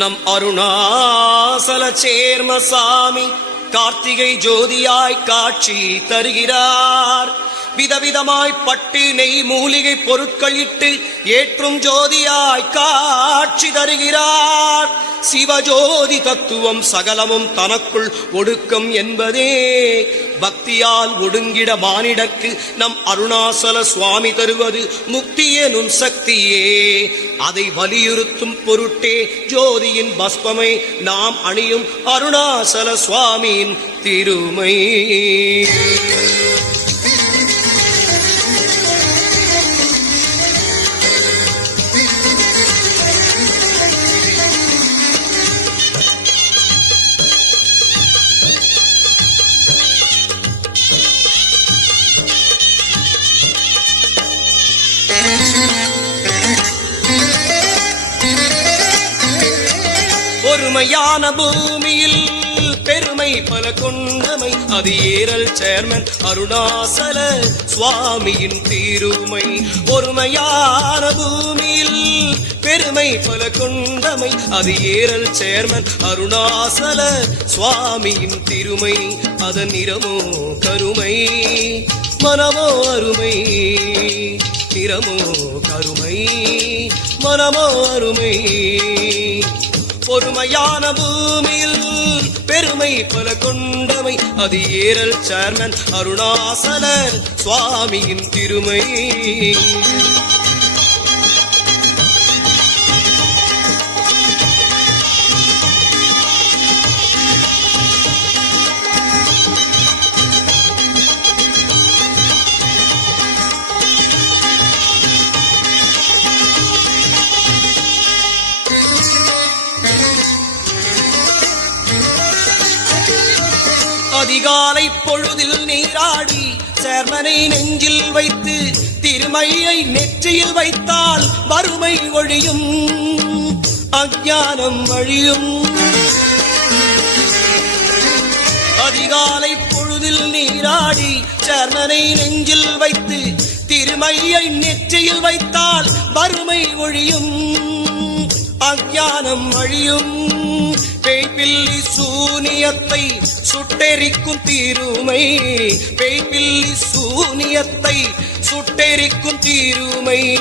நம் அருணாசல சேர்மசாமி கார்த்திகை ஜோதியாய் காட்சி தருகிறார். விதவிதமாய் பட்டு நெய் மூலிகை பொருட்கள் இட்டு ஏற்றும் ஜோதியாய் காட்சி தருகிறார். சிவஜோதி தத்துவம் சகலமும் தனக்குள் ஒடுக்கம் என்பதே. பக்தியால் ஒடுங்கிட மானிடக்கு நம் அருணாசல சுவாமி தருவது முக்தி எனும் சக்தியே. அதை வலியுறுத்தும் பொருட்டே ஜோதியின் பஸ்பமை நாம் அணியும் அருணாசல சுவாமியின் திருமை. பெருமையான பூமியில் பெருமை பல கொண்டமை. அது ஏரல் சேர்மன் அருணாசல சுவாமியின் தீருமை. ஒருமையான பூமியில் பெருமை பல கொண்டமை. அது ஏரல் சேர்மன் அருணாசல சுவாமியின் திருமை. அதன் நிறமோ கருமை மனமோ அருமை. நிறமோ கருமை மனமோ அருமை. பொறுமையான பூமியில் பெருமை பல கொண்டவை. அது ஏரல் சேர்மன் அருணாசலர் சுவாமியின் திருமை அதிகாலை பொழுதில் நீராடி சேர்மனை நெஞ்சில் வைத்து திருமையை நெற்றியில் வைத்தால் வறுமை ஒழியும் அஜானம் அழியும். அதிகாலை பொழுதில் நீராடி சேர்மனை நெஞ்சில் வைத்து திருமையை நெற்றியில் வைத்தால் வறுமை ஒழியும் அஜானம் அழியும். பேய்பில்லி சூ சூனியத்தை சுட்டெரிக்கும் தீருமை. பெய்பில்லி சூனியத்தை சுட்டெரிக்கும் தீருமை.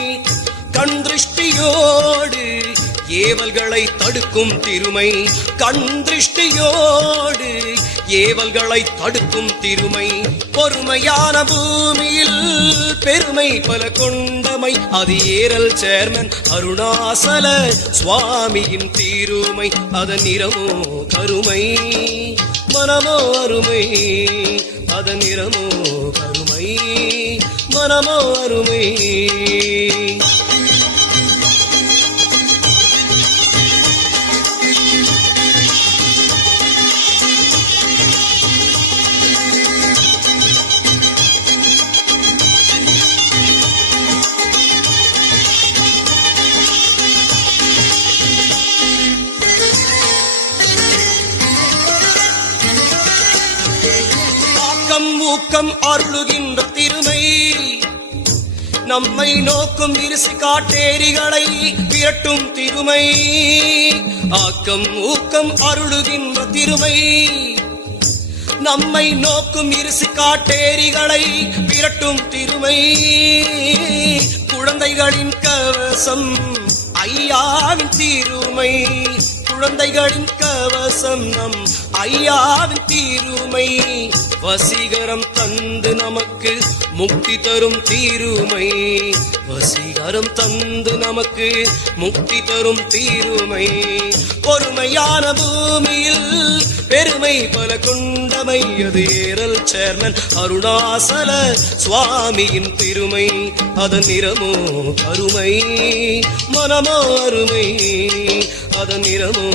கண் திருஷ்டியோடு ஏவல்களை தடுக்கும் திருமை. கண் திருஷ்டியோடு ஏவல்களை தடுக்கும் திருமை. பொறுமையான பூமியில் பெருமை பல கொண்டமை. அது ஏரல் சேர்மன் அருணாசல சுவாமியின் தீருமை. அதன் நிறமோ கருமை மனமோ அருமை. அதன் நிறமோ கருமை மனமோ அருமை. ஆக்கம் ஊக்கம் அருளுகின்ற திருமை நம்மை நோக்கும் இருசி காட்டேரிகளை விரட்டும் திருமை ஆக்கம் ஊக்கம் அருளுகின்ற திருமை நம்மை நோக்கும் இருசி காட்டேரிகளை விரட்டும் திருமை குழந்தைகளின் கவசம் ஐயாவின் திருமை. குழந்தைகளின் கவசம் நம் ஐயாவின் தீருமை. வசீகரம் தந்து நமக்கு முக்தி தரும் தீருமை. வசீகரம் தந்து நமக்கு முக்தி தரும் தீருமை. பொறுமையான பூமியில் பெருமை பல கொண்டமை அது ஏரல் சேர்மன் அருணாசல சுவாமியின் திருமை அதன் நிறமோ கருமை மனமோ அருமை. அதன் நிறமோ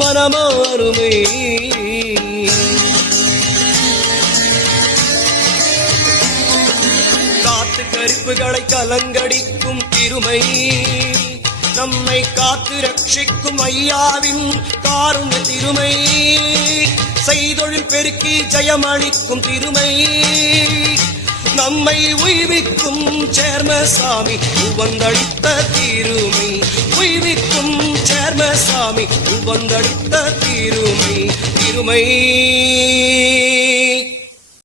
கருமை காத்து கருப்புகளை கலங்கடிக்கும் திருமை நம்மை காத்து ரட்சிக்கும் ஐயாவின் காருண்ய திருமை. செய்தொழில் பெருக்கி ஜெயமளிக்கும் திருமை. நம்மை உய்விக்கும் சேர்மசாமி உவந்தளித்த திருமை. சாமி வந்தடித்த திருமை திருமை.